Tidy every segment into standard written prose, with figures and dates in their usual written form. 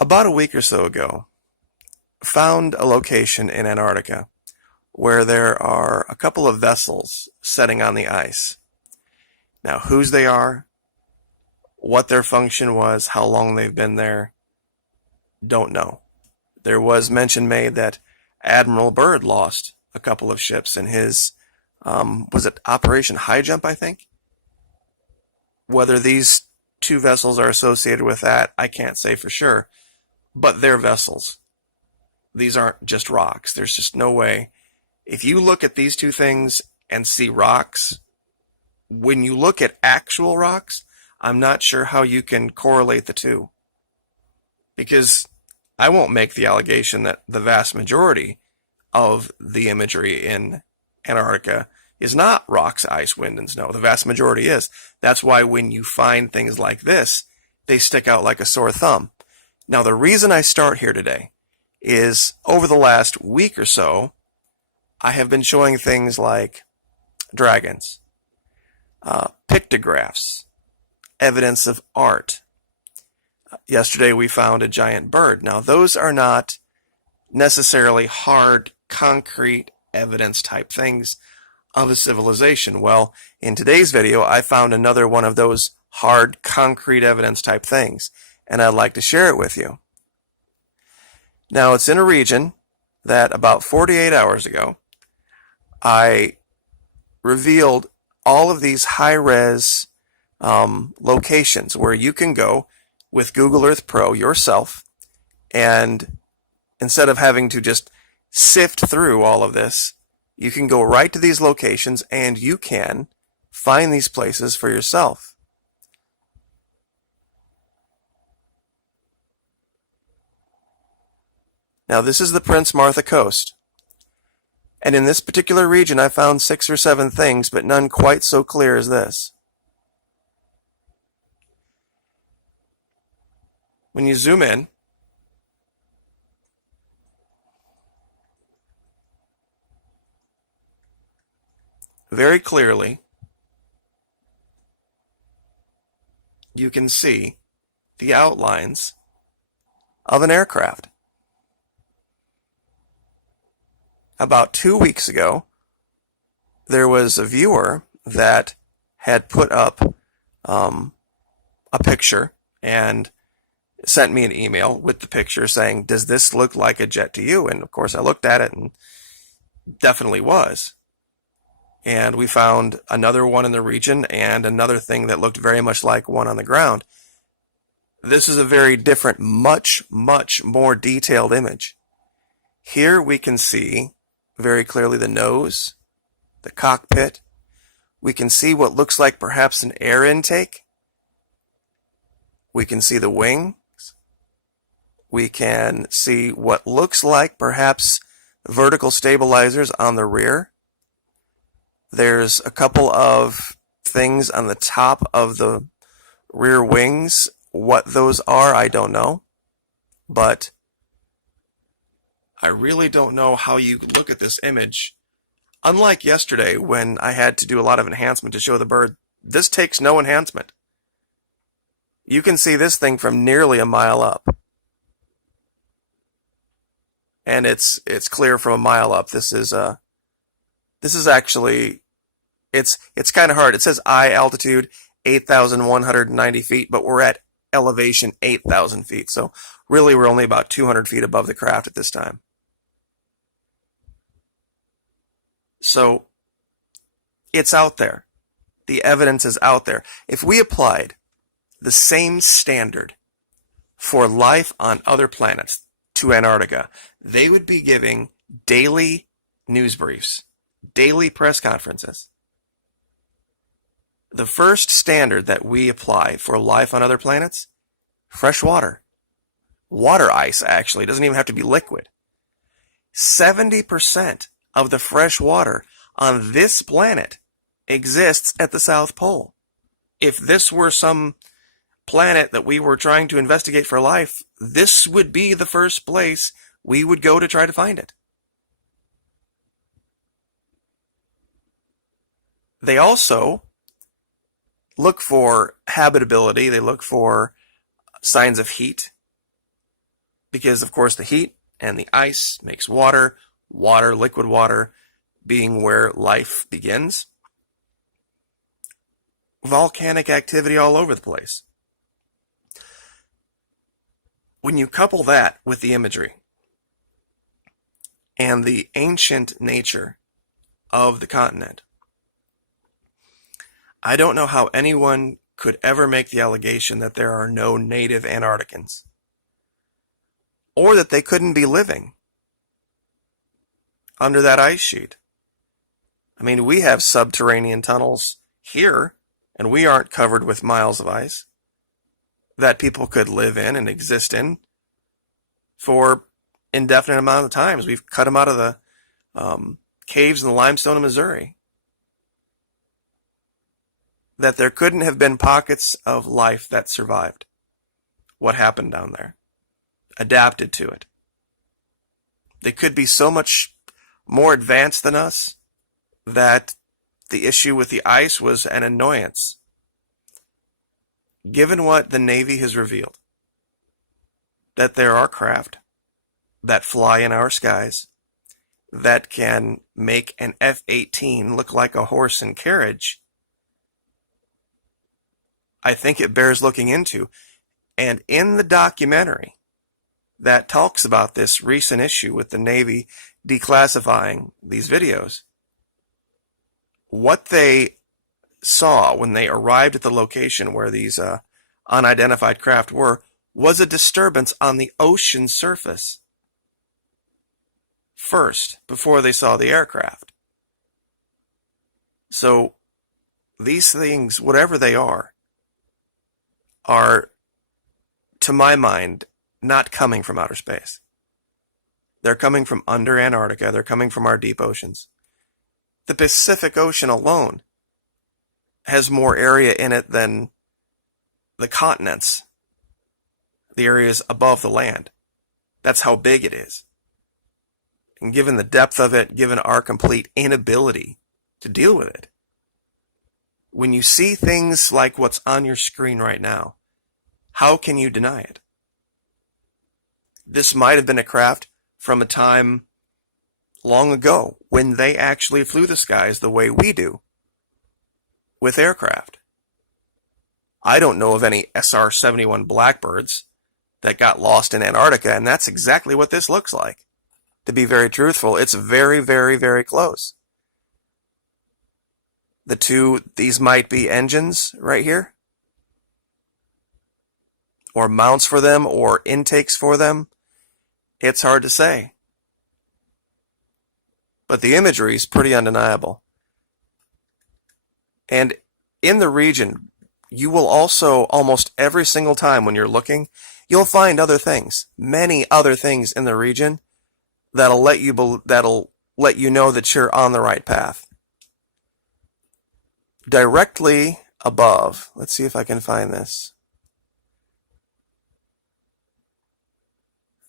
About a week or so ago, found a location in Antarctica where there are a couple of vessels setting on the ice. Now, whose they are, what their function was, how long they've been there, don't know. There was mention made that Admiral Byrd lost a couple of ships in his, was it Operation High Jump, I think? Whether these two vessels are associated with that, I can't say for sure, but they're vessels. These aren't just rocks. There's just no way. If you look at these two things and see rocks, when you look at actual rocks, I'm not sure how you can correlate the two. Because I won't make the allegation that the vast majority of the imagery in Antarctica is not rocks, ice, wind, and snow. The vast majority is. That's why when you find things like this, they stick out like a sore thumb. Now, the reason I start here today is over the last week or so, I have been showing things like dragons, pictographs, evidence of art. Yesterday we found a giant bird. Now, those are not necessarily hard, concrete evidence type things of a civilization. Well, in today's video, I found another one of those hard, concrete evidence type things, and I'd like to share it with you. Now, it's in a region that about 48 hours ago, I revealed all of these high-res locations where you can go with Google Earth Pro yourself, and instead of having to just sift through all of this, you can go right to these locations and you can find these places for yourself. Now, this is the Prince Martha Coast. And in this particular region, I found 6 or 7 things, but none quite so clear as this. When you zoom in, very clearly, you can see the outlines of an aircraft. About 2 weeks ago, there was a viewer that had put up a picture and sent me an email with the picture saying, does this look like a jet to you? And of course I looked at it and definitely was. And we found another one in the region and another thing that looked very much like one on the ground. This is a very different, much, much more detailed image. Here we can see very clearly the nose, the cockpit. We can see what looks like perhaps an air intake. We can see the wings. We can see what looks like perhaps vertical stabilizers on the rear. There's a couple of things on the top of the rear wings. What those are, I don't know. But I really don't know how you look at this image. Unlike yesterday when I had to do a lot of enhancement to show the bird, this takes no enhancement. You can see this thing from nearly a mile up. And it's clear from a mile up. This is actually, it's kind of hard. It says eye altitude 8,190 feet, but we're at elevation 8,000 feet. So really we're only about 200 feet above the craft at this time. So it's out there. The evidence is out there. If we applied the same standard for life on other planets to Antarctica, they would be giving daily news briefs, daily press conferences. The first standard that we apply for life on other planets, fresh water. Water ice, actually. It doesn't even have to be liquid. 70% of the fresh water on this planet exists at the South Pole. If this were some planet that we were trying to investigate for life, this would be the first place we would go to try to find it. They also look for habitability. They look for signs of heat. because, of course, the heat and the ice makes water, liquid water, being where life begins. Volcanic activity all over the place. When you couple that with the imagery and the ancient nature of the continent, I don't know how anyone could ever make the allegation that there are no native Antarcticans, or that they couldn't be living under that ice sheet. I mean, we have subterranean tunnels here, and we aren't covered with miles of ice that people could live in and exist in for indefinite amount of times. We've cut them out of the caves in the limestone of Missouri. That there couldn't have been pockets of life that survived what happened down there, adapted to it. They could be so much more advanced than us that the issue with the ice was an annoyance. Given what the Navy has revealed, that there are craft that fly in our skies that can make an F-18 look like a horse and carriage, I think it bears looking into. And in the documentary that talks about this recent issue with the Navy declassifying these videos, what they saw when they arrived at the location where these unidentified craft were was a disturbance on the ocean surface first, before they saw the aircraft. So these things, whatever they are, to my mind, not coming from outer space. They're coming from under Antarctica. They're coming from our deep oceans. The Pacific Ocean alone has more area in it than the continents, the areas above the land. That's how big it is. And given the depth of it, given our complete inability to deal with it, when you see things like what's on your screen right now, how can you deny it? This might have been a craft from a time long ago when they actually flew the skies the way we do with aircraft. I don't know of any SR-71 Blackbirds that got lost in Antarctica, and that's exactly what this looks like. To be very truthful, it's very, very, very close. These might be engines right here, or mounts for them, or intakes for them. It's hard to say. But the imagery is pretty undeniable. And in the region, you will also, almost every single time when you're looking, you'll find other things, many other things in the region that'll let you know that you're on the right path. Directly above, let's see if I can find this.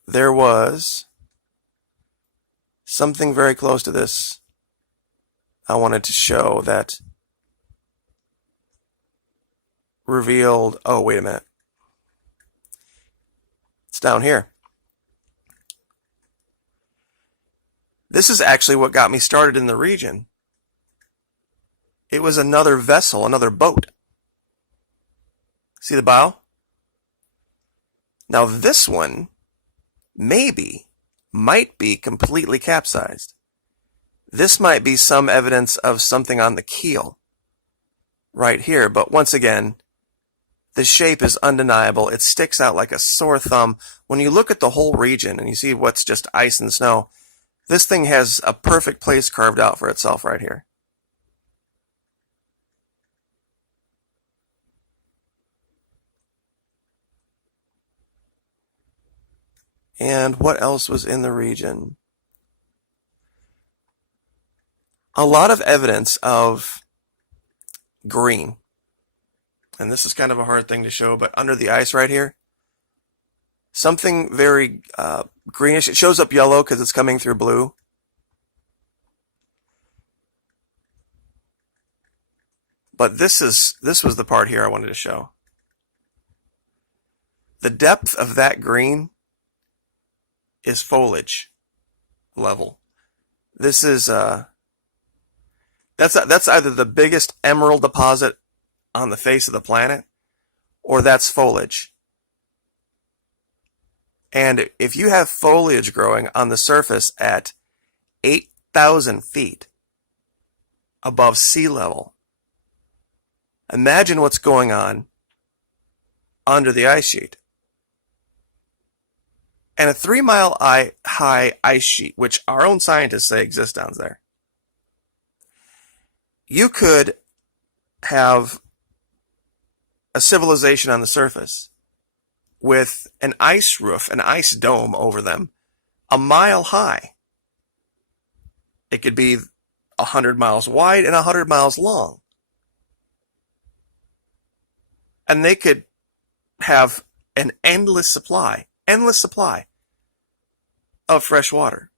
There was something very close to this I wanted to show that revealed, oh, wait a minute. It's down here. This is actually what got me started in the region. It was another vessel, another boat. See the bow? Now this one might be completely capsized. This might be some evidence of something on the keel right here, but once again, the shape is undeniable. It sticks out like a sore thumb. When you look at the whole region and you see what's just ice and snow, this thing has a perfect place carved out for itself right here. And what else was in the region? A lot of evidence of green. And this is kind of a hard thing to show, but under the ice right here, something very greenish. It shows up yellow because it's coming through blue. But this was the part here I wanted to show. The depth of that green is foliage level. This is that's either the biggest emerald deposit on the face of the planet, or that's foliage. And if you have foliage growing on the surface at 8,000 feet above sea level, imagine what's going on under the ice sheet. And a 3-mile high ice sheet, which our own scientists say exists down there, you could have a civilization on the surface with an ice roof, an ice dome over them, a mile high. It could be 100 miles wide and 100 miles long. And they could have an endless supply of fresh water.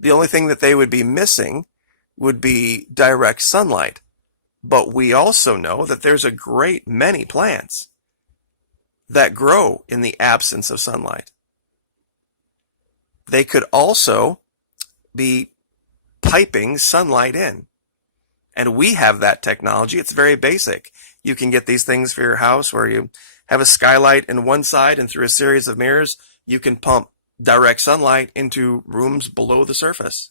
The only thing that they would be missing would be direct sunlight. But we also know that there's a great many plants that grow in the absence of sunlight. They could also be piping sunlight in. And we have that technology. It's very basic. You can get these things for your house where you have a skylight in one side, and through a series of mirrors, you can pump direct sunlight into rooms below the surface.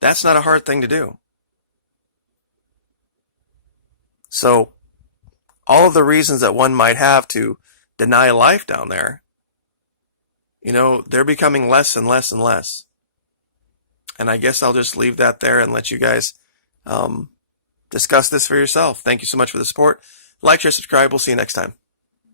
That's not a hard thing to do. So, all of the reasons that one might have to deny life down there, they're becoming less and less and less. And I guess I'll just leave that there and let you guys discuss this for yourself. Thank you so much for the support. Like, share, subscribe. We'll see you next time.